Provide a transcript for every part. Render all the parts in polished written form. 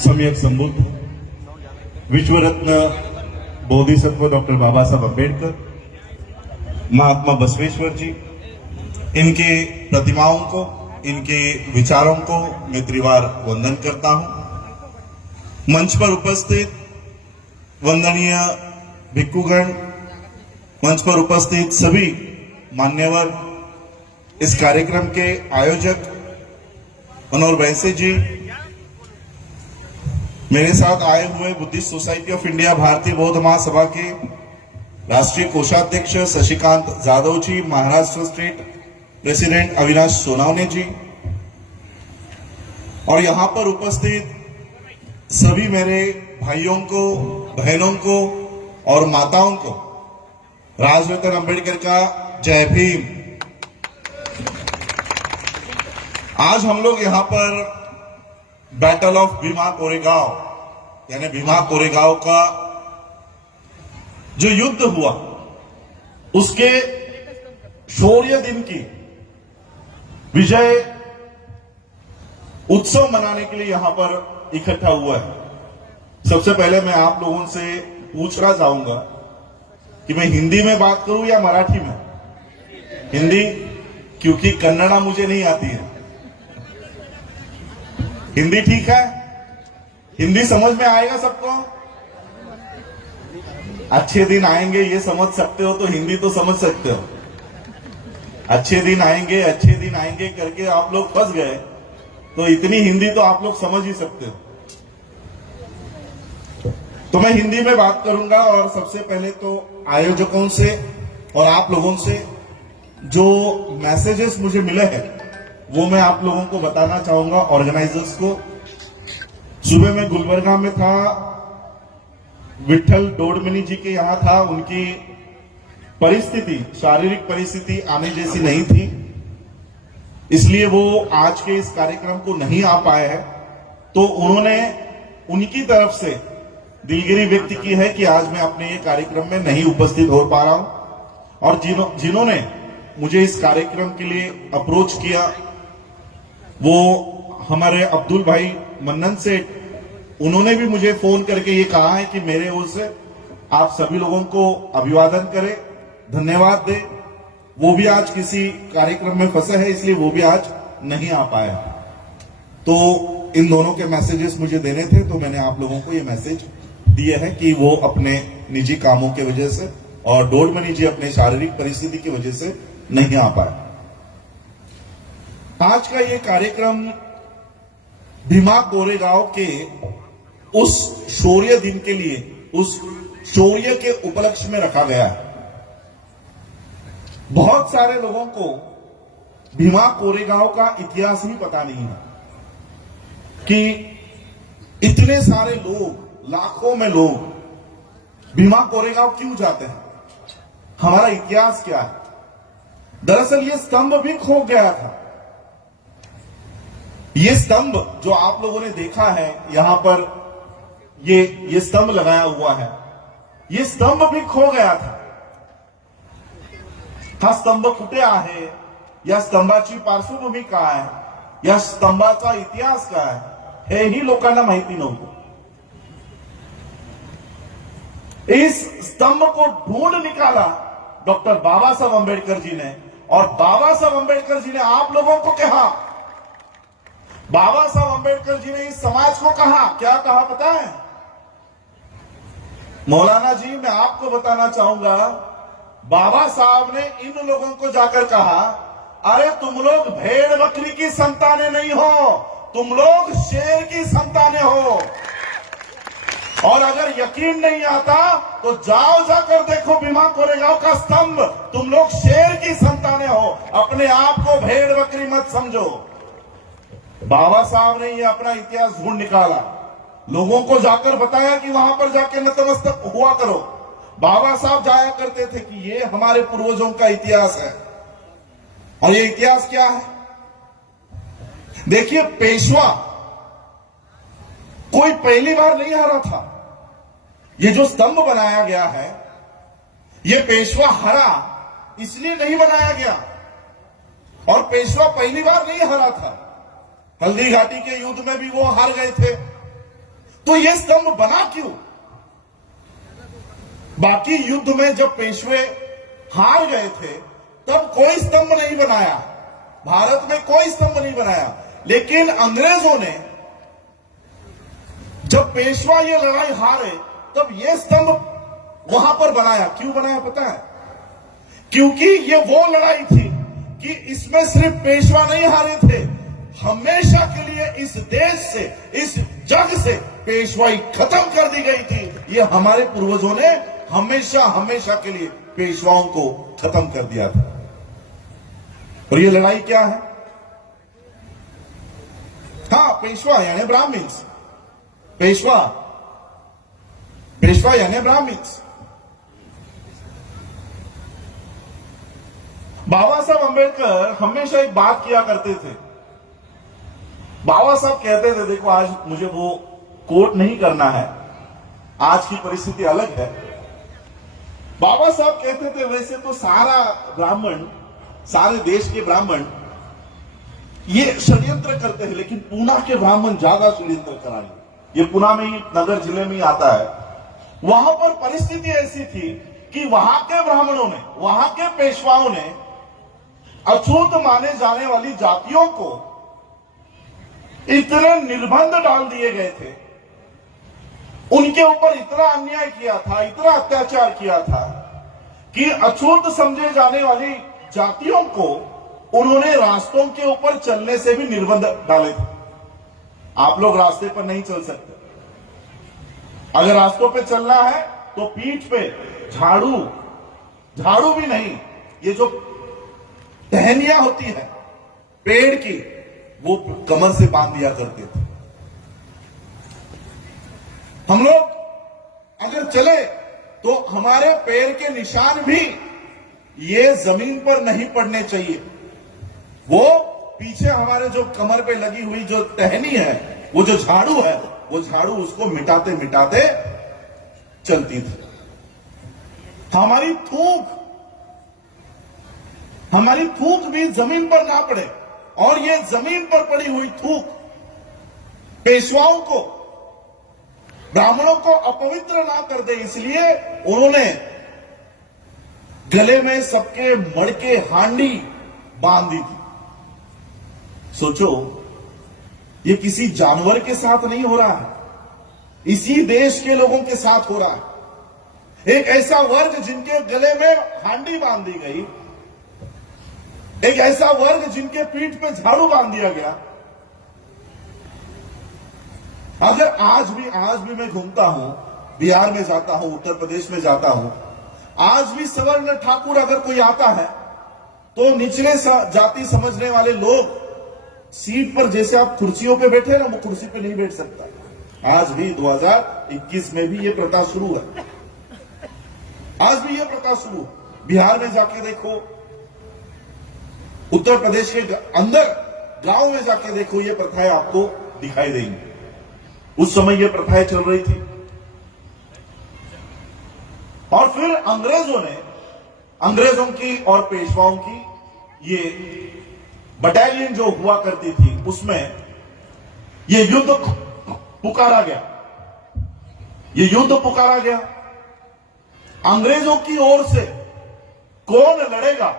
सम्यक संबुद्ध विश्व रत्न बोधिसत्व डॉक्टर बाबा साहब अम्बेडकर, महात्मा बसवेश्वर जी, इनके प्रतिमाओं को, इनके विचारों को मैं त्रिवार वंदन करता हूं। मंच पर उपस्थित वंदनीय भिक्षुगण, मंच पर उपस्थित सभी मान्यवर, इस कार्यक्रम के आयोजक मनोहर वैसे जी, मेरे साथ आए हुए बुद्धिस्ट सोसाइटी ऑफ इंडिया भारतीय बौद्ध महासभा के राष्ट्रीय कोषाध्यक्ष शशिकांत जाधव जी, महाराष्ट्र स्टेट प्रेसिडेंट अविनाश सोनावने जी, और यहां पर उपस्थित सभी मेरे भाइयों को, बहनों को और माताओं को राजरत्न अंबेडकर का जय भीम। आज हम लोग यहां पर बैटल ऑफ भीमा कोरेगांव यानी भीमा कोरेगांव का जो युद्ध हुआ उसके शौर्य दिन की विजय उत्सव मनाने के लिए यहां पर इकट्ठा हुआ है। सबसे पहले मैं आप लोगों से पूछना चाहूंगा कि मैं हिंदी में बात करूं या मराठी में? हिंदी, क्योंकि कन्नड़ा मुझे नहीं आती है। हिंदी ठीक है? हिंदी समझ में आएगा सबको? अच्छे दिन आएंगे ये समझ सकते हो तो हिंदी तो समझ सकते हो। अच्छे दिन आएंगे, अच्छे दिन आएंगे करके आप लोग फंस गए तो इतनी हिंदी तो आप लोग समझ ही सकते हो। तो मैं हिंदी में बात करूंगा और सबसे पहले तो आयोजकों से और आप लोगों से जो मैसेजेस मुझे मिले हैं वो मैं आप लोगों को बताना चाहूंगा, ऑर्गेनाइजर्स को। सुबह मैं गुलबर्गा में था, विठल डोडमनी जी के यहां था। उनकी परिस्थिति, शारीरिक परिस्थिति आने जैसी नहीं थी, इसलिए वो आज के इस कार्यक्रम को नहीं आ पाए हैं। तो उन्होंने उनकी तरफ से दिलगिरी व्यक्त की है कि आज मैं अपने ये कार्यक्रम में नहीं उपस्थित हो पा रहा हूं। और जिन्होंने मुझे इस कार्यक्रम के लिए अप्रोच किया वो हमारे अब्दुल भाई मन्नन सेठ, उन्होंने भी मुझे फोन करके ये कहा है कि मेरे ओर से आप सभी लोगों को अभिवादन करें, धन्यवाद दें। वो भी आज किसी कार्यक्रम में फंसे हैं, इसलिए वो भी आज नहीं आ पाए। तो इन दोनों के मैसेजेस मुझे देने थे, तो मैंने आप लोगों को ये मैसेज दिए हैं कि वो अपने निजी कामों की वजह से और डोडमनी जी अपने शारीरिक परिस्थिति की वजह से नहीं आ पाए। आज का ये कार्यक्रम भीमा कोरेगांव के उस शौर्य दिन के लिए, उस शौर्य के उपलक्ष्य में रखा गया है। बहुत सारे लोगों को भीमा कोरेगांव का इतिहास ही पता नहीं है कि इतने सारे लोग, लाखों में लोग भीमा कोरेगांव क्यों जाते हैं, हमारा इतिहास क्या है। दरअसल ये स्तंभ भी खो गया था। ये स्तंभ जो आप लोगों ने देखा है यहां पर, ये स्तंभ लगाया हुआ है, ये स्तंभ भी खो गया था। हा स्तंभ कुठे आहे, या स्तंभाची पार्श्वभूमी काय आहे, या स्तंभाचा इतिहास काय आहे, हेही लोकांना माहिती नव्हतं। इस स्तंभ को ढूंढ निकाला डॉक्टर बाबा साहब अम्बेडकर जी ने, और बाबा साहब अम्बेडकर जी ने आप लोगों को कहा, बाबा साहब अम्बेडकर जी ने इस समाज को कहा, क्या कहा पता है मौलाना जी? मैं आपको बताना चाहूंगा, बाबा साहब ने इन लोगों को जाकर कहा, अरे तुम लोग भेड़ बकरी की संतानें नहीं हो, तुम लोग शेर की संतानें हो। और अगर यकीन नहीं आता तो जाओ, जाकर देखो भीमा कोरेगांव का स्तंभ। तुम लोग शेर की संतानें हो, अपने आप को भेड़ बकरी मत समझो। बाबा साहब ने ये अपना इतिहास ढूंढ निकाला, लोगों को जाकर बताया कि वहां पर जाके नतमस्तक हुआ करो। बाबा साहब जाया करते थे कि ये हमारे पूर्वजों का इतिहास है। और ये इतिहास क्या है? देखिए, पेशवा कोई पहली बार नहीं हारा था। ये जो स्तंभ बनाया गया है, ये पेशवा हरा इसलिए नहीं बनाया गया, और पेशवा पहली बार नहीं हारा था। हल्दी घाटी के युद्ध में भी वो हार गए थे, तो ये स्तंभ बना क्यों? बाकी युद्ध में जब पेशवे हार गए थे तब कोई स्तंभ नहीं बनाया, भारत में कोई स्तंभ नहीं बनाया। लेकिन अंग्रेजों ने जब पेशवा ये लड़ाई हारे तब ये स्तंभ वहां पर बनाया। क्यों बनाया पता है? क्योंकि ये वो लड़ाई थी कि इसमें सिर्फ पेशवा नहीं हारे थे, हमेशा के लिए इस देश से, इस जग से पेशवाई खत्म कर दी गई थी। ये हमारे पूर्वजों ने हमेशा हमेशा के लिए पेशवाओं को खत्म कर दिया था। और ये लड़ाई क्या है? हाँ, पेशवा यानी ब्राह्मण्स, पेशवा यानी ब्राह्मण्स। बाबा साहब अंबेडकर हमेशा एक बात किया करते थे। बाबा साहब कहते थे, देखो आज मुझे वो कोट नहीं करना है, आज की परिस्थिति अलग है। बाबा साहब कहते थे वैसे तो सारा ब्राह्मण, सारे देश के ब्राह्मण ये षड्यंत्र करते हैं, लेकिन पूना के ब्राह्मण ज्यादा षड्यंत्र कराएंगे। ये पूना में ही, नगर जिले में ही आता है। वहां पर परिस्थिति ऐसी थी कि वहां के ब्राह्मणों ने, वहां के पेशवाओं ने अछूत माने जाने वाली जातियों को इतने निर्बंध डाल दिए गए थे, उनके ऊपर इतना अन्याय किया था, इतना अत्याचार किया था कि अछूत समझे जाने वाली जातियों को उन्होंने रास्तों के ऊपर चलने से भी निर्बंध डाले थे। आप लोग रास्ते पर नहीं चल सकते, अगर रास्तों पे चलना है तो पीठ पे झाड़ू भी नहीं, ये जो टहनियां होती है पेड़ की, वो कमर से बांध दिया करते थे। हम लोग अगर चले तो हमारे पैर के निशान भी ये जमीन पर नहीं पड़ने चाहिए। वो पीछे हमारे जो कमर पे लगी हुई जो टहनी है, वो जो झाड़ू है, वो झाड़ू उसको मिटाते मिटाते चलती थी। हमारी थूक भी जमीन पर ना पड़े, और ये जमीन पर पड़ी हुई थूक पेशवाओं को, ब्राह्मणों को अपवित्र ना कर दे, इसलिए उन्होंने गले में सबके मड़के हांडी बांध दी थी। सोचो, ये किसी जानवर के साथ नहीं हो रहा है, इसी देश के लोगों के साथ हो रहा है। एक ऐसा वर्ग जिनके गले में हांडी बांध दी गई, एक ऐसा वर्ग जिनके पीठ पे झाड़ू बांध दिया गया। अगर आज भी मैं घूमता हूं, बिहार में जाता हूं, उत्तर प्रदेश में जाता हूं, आज भी सवर्ण ठाकुर अगर कोई आता है तो निचले जाति समझने वाले लोग सीट पर, जैसे आप कुर्सियों पे बैठे ना, वो कुर्सी पे नहीं बैठ सकता। आज भी 2021 में भी ये प्रथा शुरू है, आज भी ये प्रथा शुरू। बिहार में जाके देखो, उत्तर प्रदेश के अंदर गांव में जाके देखो, ये प्रथाएं आपको दिखाई देंगी। उस समय ये प्रथाएं चल रही थी। और फिर अंग्रेजों की और पेशवाओं की ये बटालियन जो हुआ करती थी, उसमें ये युद्ध पुकारा गया। अंग्रेजों की ओर से कौन लड़ेगा,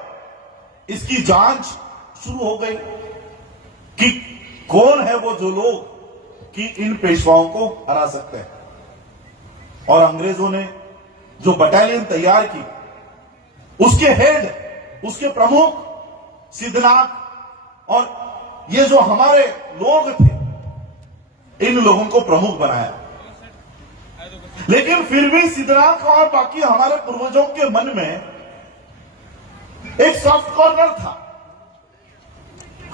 इसकी जांच शुरू हो गई कि कौन है वो जो लोग कि इन पेशवाओं को हरा सकते हैं। और अंग्रेजों ने जो बटालियन तैयार की, उसके हेड, उसके प्रमुख सिद्धनाथ और ये जो हमारे लोग थे, इन लोगों को प्रमुख बनाया। लेकिन फिर भी सिद्धनाथ और बाकी हमारे पूर्वजों के मन में एक सॉफ्ट कॉर्नर था।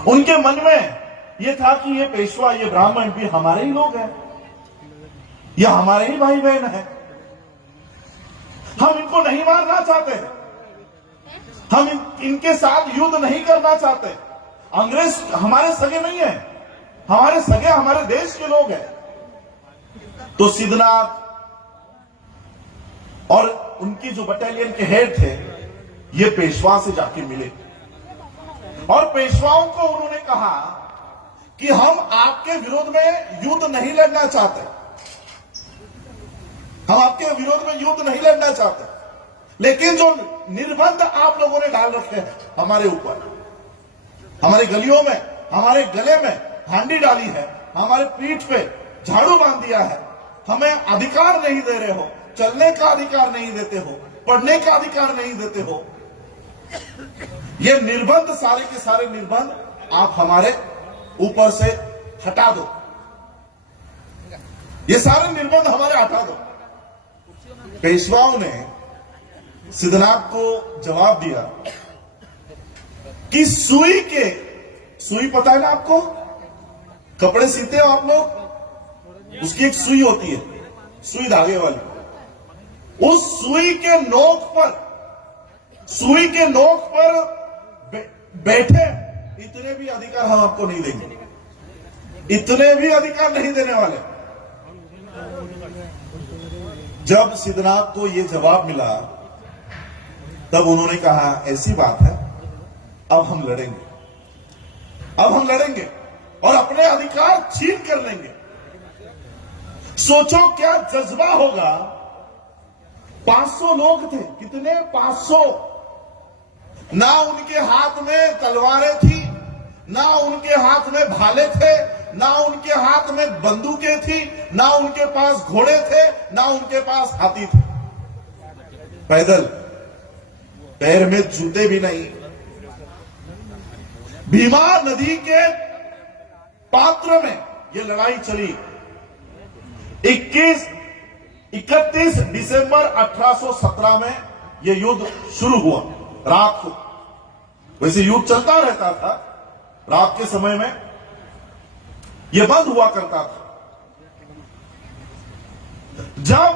उनके मन में यह था कि ये पेशवा, ये ब्राह्मण भी हमारे ही लोग हैं, ये हमारे ही भाई बहन हैं, हम इनको नहीं मारना चाहते, हम इनके साथ युद्ध नहीं करना चाहते। अंग्रेज हमारे सगे नहीं है, हमारे सगे हमारे देश के लोग हैं। तो सिद्धनाथ और उनकी जो बटालियन के हेड थे, ये पेशवा से जाके मिले और पेशवाओं को उन्होंने कहा कि हम आपके विरोध में युद्ध नहीं लड़ना चाहते, हम आपके विरोध में युद्ध नहीं लड़ना चाहते, लेकिन जो निर्बंध आप लोगों ने डाल रखे हैं हमारे ऊपर, हमारी गलियों में, हमारे गले में हांडी डाली है, हमारे पीठ पे झाड़ू बांध दिया है, हमें अधिकार नहीं दे रहे हो, चलने का अधिकार नहीं देते हो, पढ़ने का अधिकार नहीं देते हो, ये निर्बंध, सारे के सारे निर्बंध आप हमारे ऊपर से हटा दो, ये सारे निर्बंध हमारे हटा दो। पेशवाओं ने सिद्धनाथ को जवाब दिया कि सुई पता है ना आपको, कपड़े सीते हो आप लोग, उसकी एक सुई होती है, सुई धागे वाली, उस सुई के नोक पर बैठे इतने भी अधिकार हम आपको नहीं देंगे, इतने भी अधिकार नहीं देने वाले। जब सिद्धनाथ को यह जवाब मिला तब उन्होंने कहा ऐसी बात है, अब हम लड़ेंगे और अपने अधिकार छीन कर लेंगे। सोचो क्या जज्बा होगा। 500 लोग थे, कितने? 500। ना उनके हाथ में तलवारें थी, ना उनके हाथ में भाले थे, ना उनके हाथ में बंदूकें थी, ना उनके पास घोड़े थे, ना उनके पास हाथी थे। पैदल, पैर में जूते भी नहीं। भीमा नदी के पात्र में यह लड़ाई चली। 31 दिसंबर 1817 में यह युद्ध शुरू हुआ रात को। वैसे युद्ध चलता रहता था, रात के समय में यह बंद हुआ करता था। जब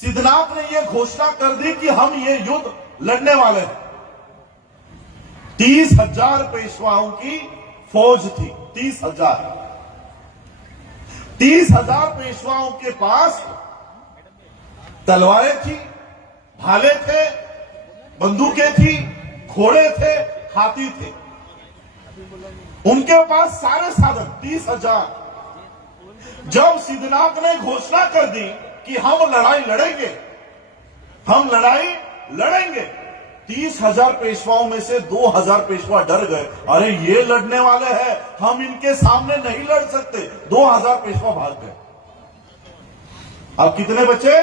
सिद्धनाथ ने यह घोषणा कर दी कि हम ये युद्ध लड़ने वाले हैं, 30,000 पेशवाओं की फौज थी। 30,000 पेशवाओं के पास तलवारें थी, भाले थे, बंदूकें थी, घोड़े थे, हाथी थे, उनके पास सारे साधन। 30,000। जब सिद्धनाथ ने घोषणा कर दी कि हम लड़ाई लड़ेंगे, 30,000 पेशवाओं में से 2,000 पेशवा डर गए। अरे ये लड़ने वाले हैं, हम इनके सामने नहीं लड़ सकते। 2,000 पेशवा भाग गए। अब कितने बचे?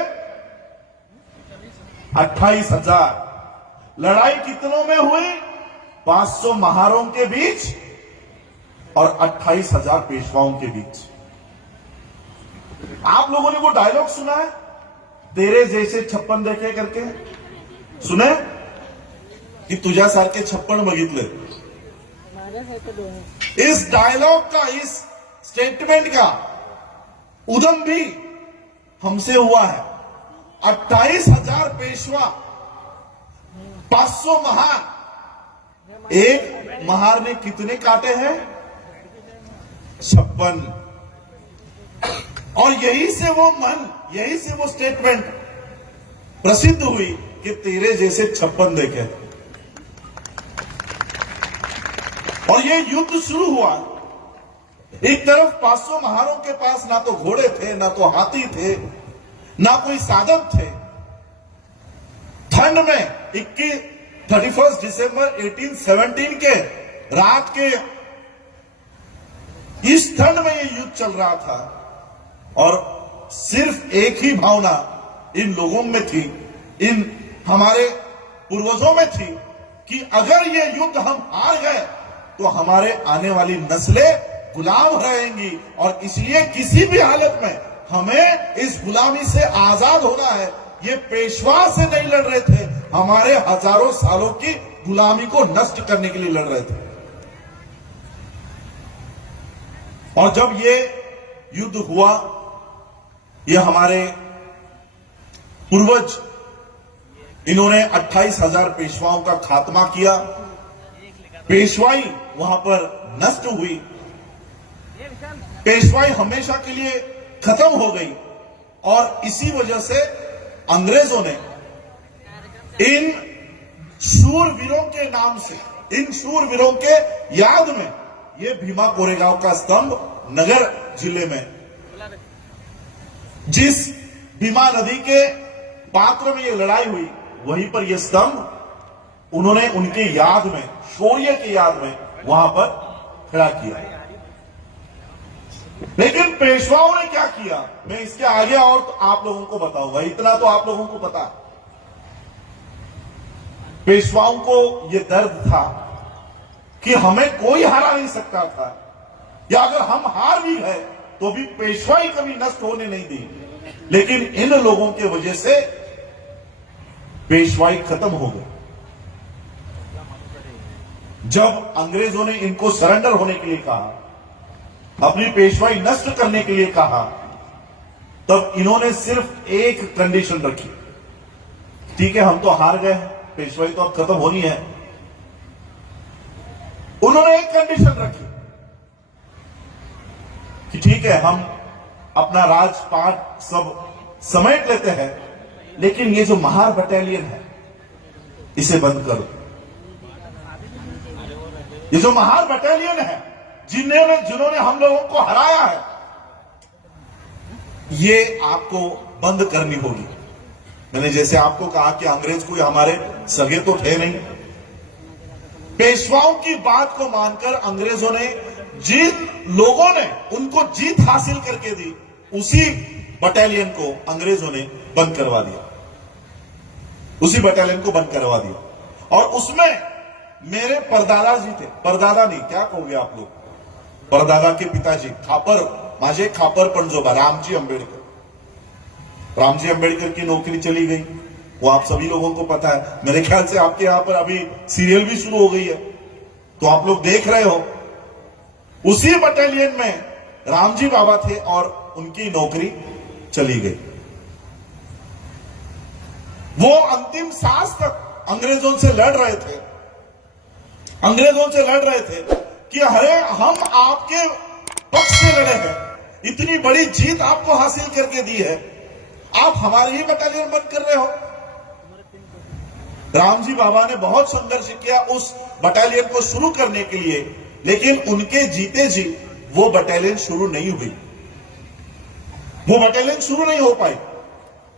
28,000। लड़ाई कितनों में हुई? 500 महारों के बीच और 28,000 पेशवाओं के बीच। आप लोगों ने वो डायलॉग सुना है, तेरे जैसे 56 देखे करके? सुने कि तुझ्या सारखे 56 बघितले। इस डायलॉग का, इस स्टेटमेंट का उदम भी हमसे हुआ है। 28,000 पेशवा, 500 महार। एक महार ने कितने काटे हैं? 56। और यही से वो स्टेटमेंट प्रसिद्ध हुई कि तेरे जैसे 56 देखे। और ये युद्ध शुरू हुआ। एक तरफ 500 महारों के पास ना तो घोड़े थे, ना तो हाथी थे, ना कोई साधन थे। ठंड में 31 दिसंबर 1817 के रात के इस ठंड में ये युद्ध चल रहा था। और सिर्फ एक ही भावना इन लोगों में थी, इन हमारे पूर्वजों में थी कि अगर ये युद्ध हम हार गए तो हमारे आने वाली नस्लें गुलाम रहेंगी, और इसलिए किसी भी हालत में हमें इस गुलामी से आजाद होना है। ये पेशवा से नहीं लड़ रहे थे, हमारे हजारों सालों की गुलामी को नष्ट करने के लिए लड़ रहे थे। और जब ये युद्ध हुआ, ये हमारे पूर्वज, इन्होंने 28,000 पेशवाओं का खात्मा किया। पेशवाई वहां पर नष्ट हुई, पेशवाई हमेशा के लिए खत्म हो गई। और इसी वजह से अंग्रेजों ने इन शूरवीरों के नाम से, इन शूरवीरों के याद में ये भीमा कोरेगांव का स्तंभ नगर जिले में, जिस भीमा नदी के पात्र में ये लड़ाई हुई, वहीं पर ये स्तंभ उन्होंने उनके याद में, शौर्य की याद में वहां पर खड़ा किया। लेकिन पेशवाओं ने क्या किया, मैं इसके आगे और तो आप लोगों को बताऊंगा, इतना तो आप लोगों को पता है। पेशवाओं को यह दर्द था कि हमें कोई हरा नहीं सकता था, या अगर हम हार भी गए तो भी पेशवाई कभी नष्ट होने नहीं दी। लेकिन इन लोगों के वजह से पेशवाई खत्म हो गई। जब अंग्रेजों ने इनको सरेंडर होने के लिए कहा, अपनी पेशवाई नष्ट करने के लिए कहा, तब इन्होंने सिर्फ एक कंडीशन रखी, ठीक है हम तो हार गए, पेशवाई तो अब खत्म होनी है। उन्होंने एक कंडीशन रखी कि ठीक है हम अपना राजपाट सब समेट लेते हैं, लेकिन ये जो महार बटालियन है इसे बंद करो। ये जो महार बटालियन है जिन्होंने हम लोगों को हराया है, ये आपको बंद करनी होगी। मैंने जैसे आपको कहा कि अंग्रेज कोई हमारे सगे तो थे नहीं। पेशवाओं की बात को मानकर अंग्रेजों ने जिन लोगों ने उनको जीत हासिल करके दी, उसी बटालियन को अंग्रेजों ने बंद करवा दिया, उसी बटालियन को बंद करवा दिया। और उसमें मेरे परदादा जी थे, परदादा नहीं क्या कहोगे आप लोग, परदादा के पिताजी खापर, माझे खापर पंजोबा रामजी अंबेडकर। रामजी अंबेडकर की नौकरी चली गई, वो आप सभी लोगों को पता है। मेरे ख्याल से आपके यहां पर अभी सीरियल भी शुरू हो गई है, तो आप लोग देख रहे हो। उसी बटालियन में रामजी बाबा थे और उनकी नौकरी चली गई। वो अंतिम सांस तक अंग्रेजों से लड़ रहे थे, अंग्रेजों से लड़ रहे थे कि अरे हम आपके पक्ष से लड़े हैं, इतनी बड़ी जीत आपको हासिल करके दी है, आप हमारी ही बटालियन बंद कर रहे हो। रामजी बाबा ने बहुत संघर्ष किया उस बटालियन को शुरू करने के लिए, लेकिन उनके जीते जी वो बटालियन शुरू नहीं हुई, वो बटालियन शुरू नहीं हो पाई।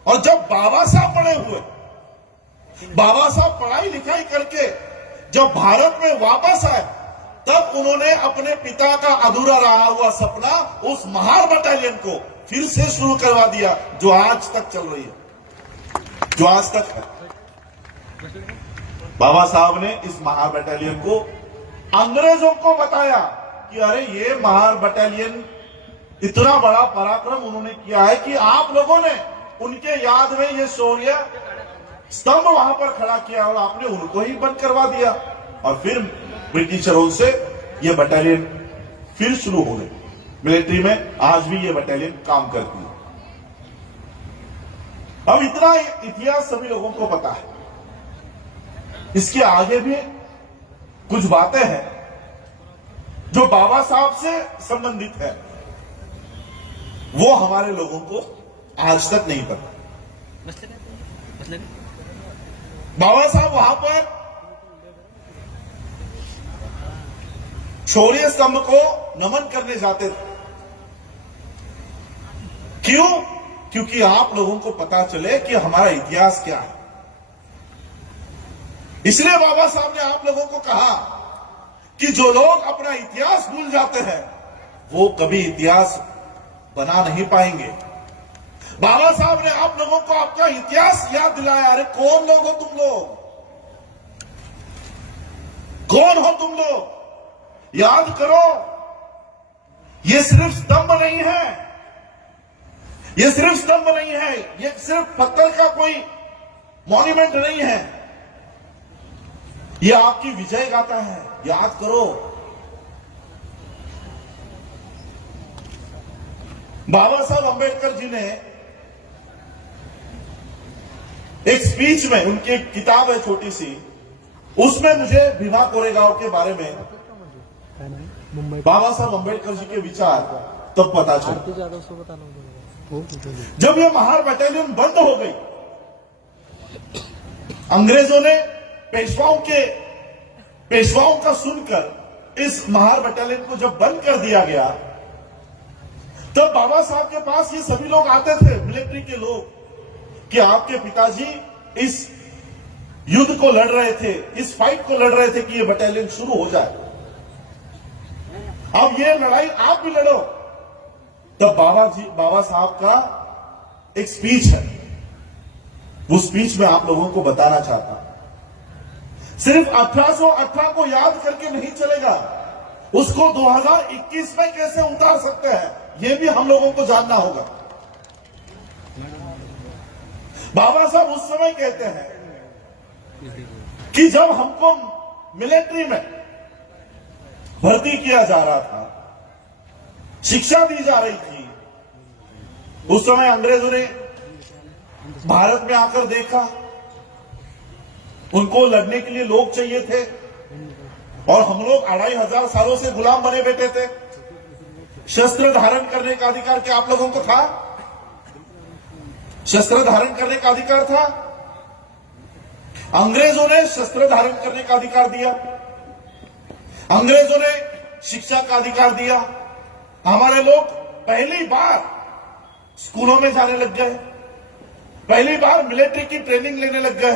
और जब बाबा साहब बड़े हुए, बाबा साहब पढ़ाई लिखाई करके जब भारत में वापस आए, तब उन्होंने अपने पिता का अधूरा रहा हुआ सपना, उस महार बटालियन को फिर से शुरू करवा दिया, जो आज तक चल रही है, जो आज तक है। बाबा साहब ने इस महार बटालियन को अंग्रेजों को बताया कि अरे ये महार बटालियन इतना बड़ा पराक्रम उन्होंने किया है कि आप लोगों ने उनके याद में ये शौर्य स्तंभ वहां पर खड़ा किया और आपने उनको ही बंद करवा दिया। और फिर ब्रिटिशरों से ये बटालियन फिर शुरू हो गई। मिलिट्री में आज भी ये बटालियन काम करती है। अब इतना इतिहास सभी लोगों को पता है, इसके आगे भी कुछ बातें हैं जो बाबा साहब से संबंधित है, वो हमारे लोगों को आज तक नहीं पता। बाबा साहब वहां पर शौर्य स्तंभ को नमन करने जाते थे। क्यों? क्योंकि आप लोगों को पता चले कि हमारा इतिहास क्या है। इसलिए बाबा साहब ने आप लोगों को कहा कि जो लोग अपना इतिहास भूल जाते हैं वो कभी इतिहास बना नहीं पाएंगे। बाबा साहब ने आप लोगों को आपका इतिहास याद दिलाया। अरे कौन लोग हो तुम लोग, कौन हो तुम लोग, याद करो। ये सिर्फ स्तंभ नहीं है, ये सिर्फ स्तंभ नहीं है, ये सिर्फ पत्थर का कोई मॉन्यूमेंट नहीं है, ये आपकी विजय गाथा है, याद करो। बाबा साहब अंबेडकर जी ने एक स्पीच में, उनकी एक किताब है छोटी सी, उसमें मुझे भीमा कोरेगांव के बारे में बाबा साहब अंबेडकर जी के विचार तब पता चला जब ये महार बटालियन बंद हो गई। अंग्रेजों ने पेशवाओं का सुनकर इस महार बटालियन को जब बंद कर दिया गया, तब बाबा साहब के पास ये सभी लोग आते थे, मिलिट्री के लोग, कि आपके पिताजी इस युद्ध को लड़ रहे थे, इस फाइट को लड़ रहे थे कि ये बटालियन शुरू हो जाए। अब ये लड़ाई आप भी लड़ो। तब बाबा साहब का एक स्पीच है, उस स्पीच में आप लोगों को बताना चाहता हूं, सिर्फ 1818 को याद करके नहीं चलेगा, उसको 2021 में कैसे उतार सकते हैं, यह भी हम लोगों को जानना होगा। बाबा साहब उस समय कहते हैं कि जब हमको मिलिट्री में भर्ती किया जा रहा था, शिक्षा दी जा रही थी, उस समय अंग्रेजों ने भारत में आकर देखा, उनको लड़ने के लिए लोग चाहिए थे और हम लोग 2500 सालों से गुलाम बने बैठे थे। शस्त्र धारण करने का अधिकार क्या आप लोगों को था? शस्त्र धारण करने का अधिकार था? अंग्रेजों ने शस्त्र धारण करने का अधिकार दिया, अंग्रेजों ने शिक्षा का अधिकार दिया। हमारे लोग पहली बार स्कूलों में जाने लग गए, पहली बार मिलिट्री की ट्रेनिंग लेने लग गए,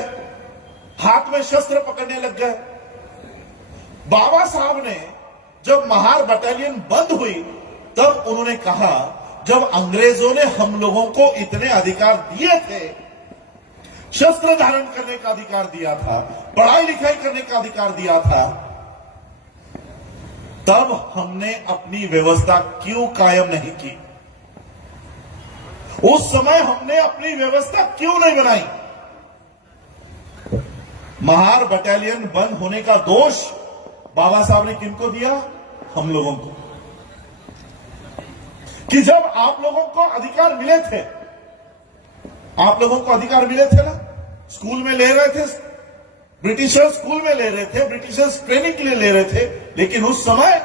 हाथ में शस्त्र पकड़ने लग गए। बाबा साहब ने जब महार बटालियन बंद हुई तब उन्होंने कहा, जब अंग्रेजों ने हम लोगों को इतने अधिकार दिए थे, शस्त्र धारण करने का अधिकार दिया था, पढ़ाई लिखाई करने का अधिकार दिया था, तब हमने अपनी व्यवस्था क्यों कायम नहीं की? उस समय हमने अपनी व्यवस्था क्यों नहीं बनाई? महार बटालियन बंद होने का दोष बाबा साहब ने किनको दिया? हम लोगों को। कि जब आप लोगों को अधिकार मिले थे, आप लोगों को अधिकार मिले थे ना, स्कूल में ले रहे थे, ब्रिटिशर्स स्कूल में ले रहे थे, ब्रिटिशर्स ट्रेनिंग के लिए ले रहे थे, लेकिन उस समय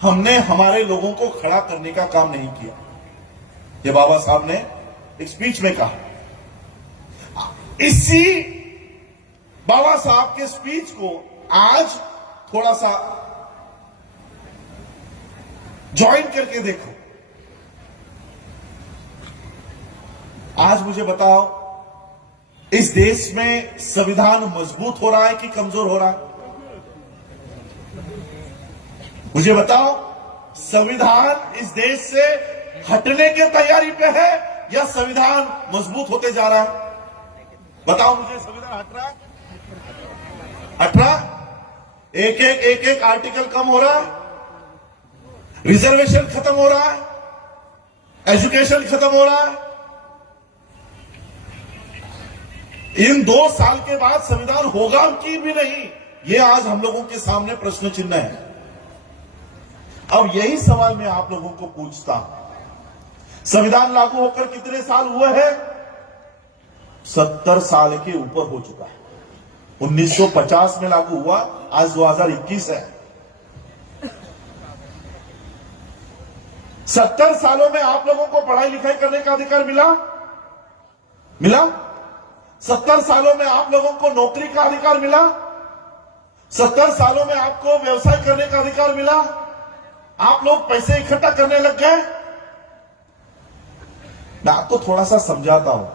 हमने हमारे लोगों को खड़ा करने का काम नहीं किया। ये बाबा साहब ने एक स्पीच में कहा। इसी बाबा साहब के स्पीच को आज थोड़ा सा ज्वाइन करके देखो। आज मुझे बताओ, इस देश में संविधान मजबूत हो रहा है कि कमजोर हो रहा है? मुझे बताओ, संविधान इस देश से हटने की तैयारी पे है या संविधान मजबूत होते जा रहा है? बताओ मुझे, संविधान हट रहा है? हट रहा? एक एक आर्टिकल कम हो रहा है, रिजर्वेशन खत्म हो रहा है, एजुकेशन खत्म हो रहा है। इन 2 साल के बाद संविधान होगा कि भी नहीं, यह आज हम लोगों के सामने प्रश्न चिन्ह है। अब यही सवाल मैं आप लोगों को पूछता हूं, संविधान लागू होकर कितने साल हुए हैं? 70 साल के ऊपर हो चुका है। 1950 में लागू हुआ, आज 2021 है। 70 सालों में आप लोगों को पढ़ाई लिखाई करने का अधिकार मिला? 70 सालों में आप लोगों को नौकरी का अधिकार मिला? 70 सालों में आपको व्यवसाय करने का अधिकार मिला? आप लोग पैसे इकट्ठा करने लग गए? मैं आपको थोड़ा सा समझाता हूं,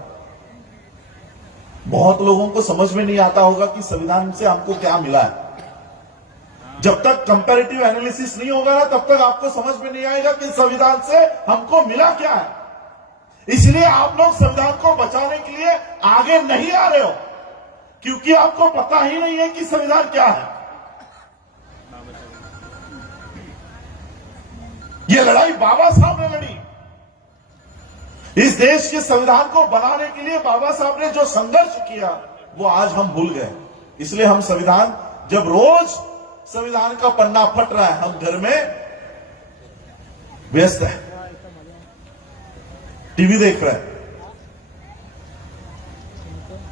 बहुत लोगों को समझ में नहीं आता होगा कि संविधान से हमको क्या मिला है। जब तक कंपैरेटिव एनालिसिस नहीं होगा ना, तब तक आपको समझ में नहीं आएगा कि संविधान से हमको मिला क्या है। इसलिए आप लोग संविधान को बचाने के लिए आगे नहीं आ रहे हो, क्योंकि आपको पता ही नहीं है कि संविधान क्या है। यह लड़ाई बाबा साहब ने लड़ी। इस देश के संविधान को बनाने के लिए बाबा साहब ने जो संघर्ष किया, वो आज हम भूल गए। इसलिए हम संविधान, जब रोज संविधान का पन्ना फट रहा है, हम घर में व्यस्त हैं, टीवी देख रहे हैं।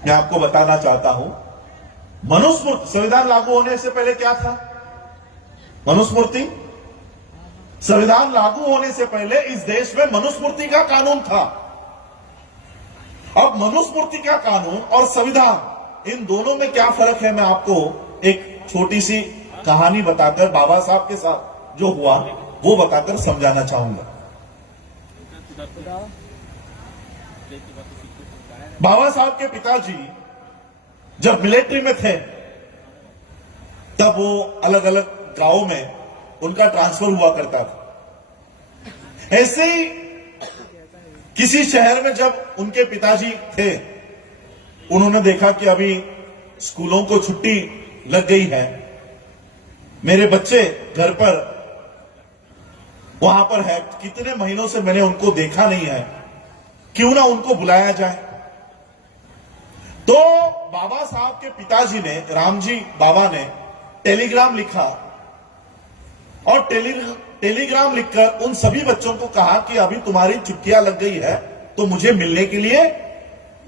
मैं आपको बताना चाहता हूं, मनुस्मृति, संविधान लागू होने से पहले क्या था? मनुस्मृति। संविधान लागू होने से पहले इस देश में मनुस्मृति का कानून था। अब मनुस्मृति का कानून और संविधान, इन दोनों में क्या फर्क है, मैं आपको एक छोटी सी कहानी बताकर, बाबा साहब के साथ जो हुआ वो बताकर समझाना चाहूंगा। बाबा साहब के पिताजी जब मिलिट्री में थे तब वो अलग अलग गांवों में उनका ट्रांसफर हुआ करता था। ऐसे ही किसी शहर में जब उनके पिताजी थे, उन्होंने देखा कि अभी स्कूलों को छुट्टी लग गई है, मेरे बच्चे घर पर वहां पर है, कितने महीनों से मैंने उनको देखा नहीं है, क्यों ना उनको बुलाया जाए। तो बाबा साहब के पिताजी ने, रामजी बाबा ने टेलीग्राम लिखा और टेलीग्राम लिखकर उन सभी बच्चों को कहा कि अभी तुम्हारी छुट्टियां लग गई है तो मुझे मिलने के लिए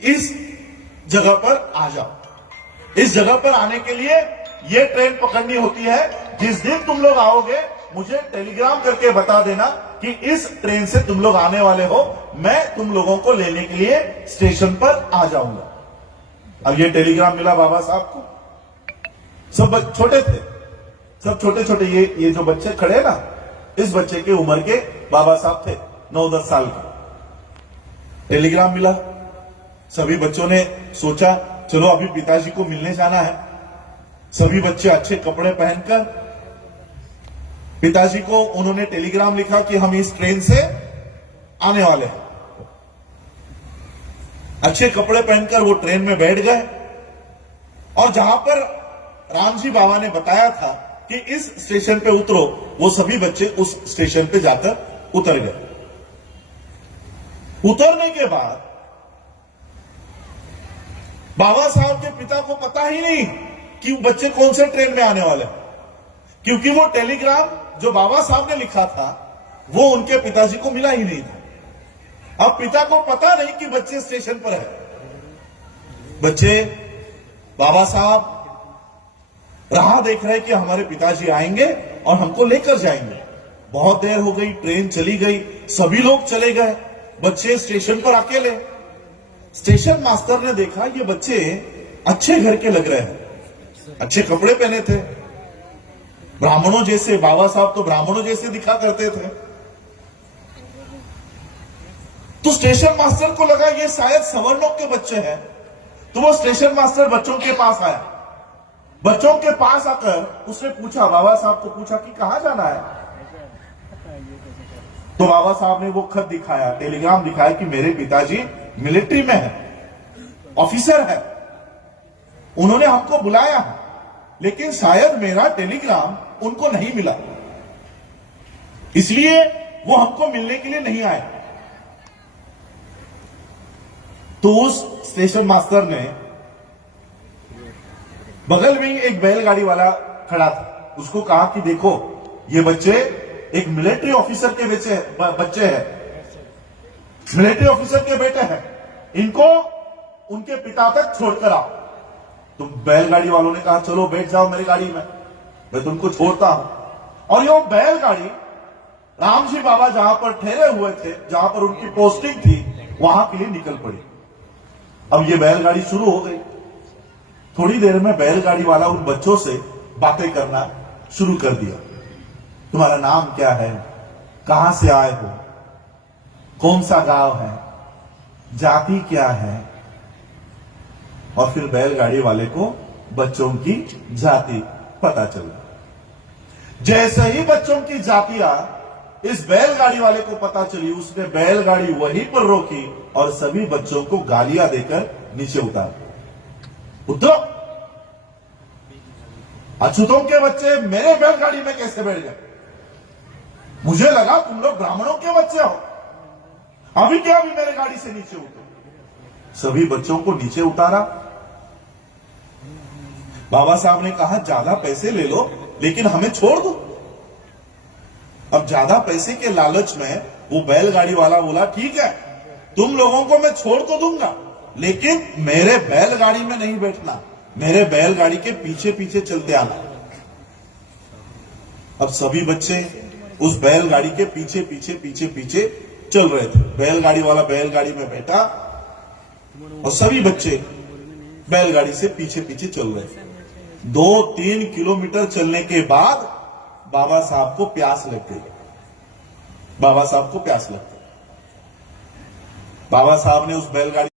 इस जगह पर आ जाओ। इस जगह पर आने के लिए यह ट्रेन पकड़नी होती है, जिस दिन तुम लोग आओगे मुझे टेलीग्राम करके बता देना कि इस ट्रेन से तुम लोग आने वाले हो, मैं तुम लोगों को लेने के लिए स्टेशन पर आ जाऊंगा। अब ये टेलीग्राम मिला बाबा साहब को, सब छोटे थे, सब छोटे छोटे, ये जो बच्चे खड़े ना, इस बच्चे के उम्र के बाबा साहब थे, 9-10 साल के। टेलीग्राम मिला, सभी बच्चों ने सोचा चलो अभी पिताजी को मिलने जाना है। सभी बच्चे अच्छे कपड़े पहनकर पिताजी को उन्होंने टेलीग्राम लिखा कि हम इस ट्रेन से आने वाले हैं। अच्छे कपड़े पहनकर वो ट्रेन में बैठ गए और जहां पर रामजी बाबा ने बताया था कि इस स्टेशन पे उतरो, वो सभी बच्चे उस स्टेशन पे जाकर उतर गए। उतरने के बाद बाबा साहब के पिता को पता ही नहीं कि बच्चे कौन से ट्रेन में आने वाले, क्योंकि वो टेलीग्राम जो बाबा साहब ने लिखा था वो उनके पिताजी को मिला ही नहीं था। अब पिता को पता नहीं कि बच्चे स्टेशन पर है। बच्चे, बाबा साहब राह देख रहे कि हमारे पिताजी आएंगे और हमको लेकर जाएंगे। बहुत देर हो गई, ट्रेन चली गई, सभी लोग चले गए, बच्चे स्टेशन पर अकेले। स्टेशन मास्टर ने देखा ये बच्चे अच्छे घर के लग रहे हैं, अच्छे कपड़े पहने थे, ब्राह्मणों जैसे। बाबा साहब तो ब्राह्मणों जैसे दिखा करते थे। तो स्टेशन मास्टर को लगा ये शायद सवर्णों के बच्चे हैं, तो वो स्टेशन मास्टर बच्चों के पास आया। बच्चों के पास आकर उसने पूछा, बाबा साहब को पूछा कि कहां जाना है। तो बाबा साहब ने वो खत दिखाया, टेलीग्राम दिखाया कि मेरे पिताजी मिलिट्री में है, ऑफिसर है, उन्होंने हमको बुलाया है, लेकिन शायद मेरा टेलीग्राम उनको नहीं मिला, इसलिए वो हमको मिलने के लिए नहीं आए। तो उस स्टेशन मास्टर ने, बगल में एक बैलगाड़ी वाला खड़ा था, उसको कहा कि देखो ये बच्चे एक मिलिट्री ऑफिसर के बच्चे हैं, मिलिट्री ऑफिसर के बेटे हैं, इनको उनके पिता तक छोड़कर आओ। तो बैलगाड़ी वालों ने कहा चलो बैठ जाओ मेरी गाड़ी में, मैं तुमको छोड़ता हूं। और ये बैलगाड़ी रामजी बाबा जहां पर ठहरे हुए थे, जहां पर उनकी पोस्टिंग थी, वहां के लिए निकल पड़ी। अब ये बैलगाड़ी शुरू हो गई। थोड़ी देर में बैलगाड़ी वाला उन बच्चों से बातें करना शुरू कर दिया। तुम्हारा नाम क्या है, कहां से आए हो, कौन सा गांव है, जाति क्या है। और फिर बैलगाड़ी वाले को बच्चों की जाति पता चला। जैसे ही बच्चों की जातियां इस बैलगाड़ी वाले को पता चली, उसने बैलगाड़ी वहीं पर रोकी और सभी बच्चों को गालियां देकर नीचे उतारा। उतरो, अछूतों के बच्चे मेरे बैलगाड़ी में कैसे बैठ गए, मुझे लगा तुम लोग ब्राह्मणों के बच्चे हो, अभी क्या अभी मेरे गाड़ी से नीचे उतरो। सभी बच्चों को नीचे उतारा। बाबा साहब ने कहा ज्यादा पैसे ले लो लेकिन हमें छोड़ दो। अब ज्यादा पैसे के लालच में वो बैलगाड़ी वाला बोला ठीक है तुम लोगों को मैं छोड़ तो दूंगा, लेकिन मेरे बैलगाड़ी में नहीं बैठना, मेरे बैलगाड़ी के पीछे पीछे चलते आना। अब सभी बच्चे उस बैलगाड़ी के पीछे पीछे पीछे पीछे चल रहे थे। बैलगाड़ी वाला बैलगाड़ी में बैठा और सभी बच्चे बैलगाड़ी से पीछे पीछे चल रहे थे। 2-3 किलोमीटर चलने के बाद बाबा साहब को प्यास लग गई। बाबा साहब को प्यास लग गई। बाबा साहब ने उस बैलगाड़ी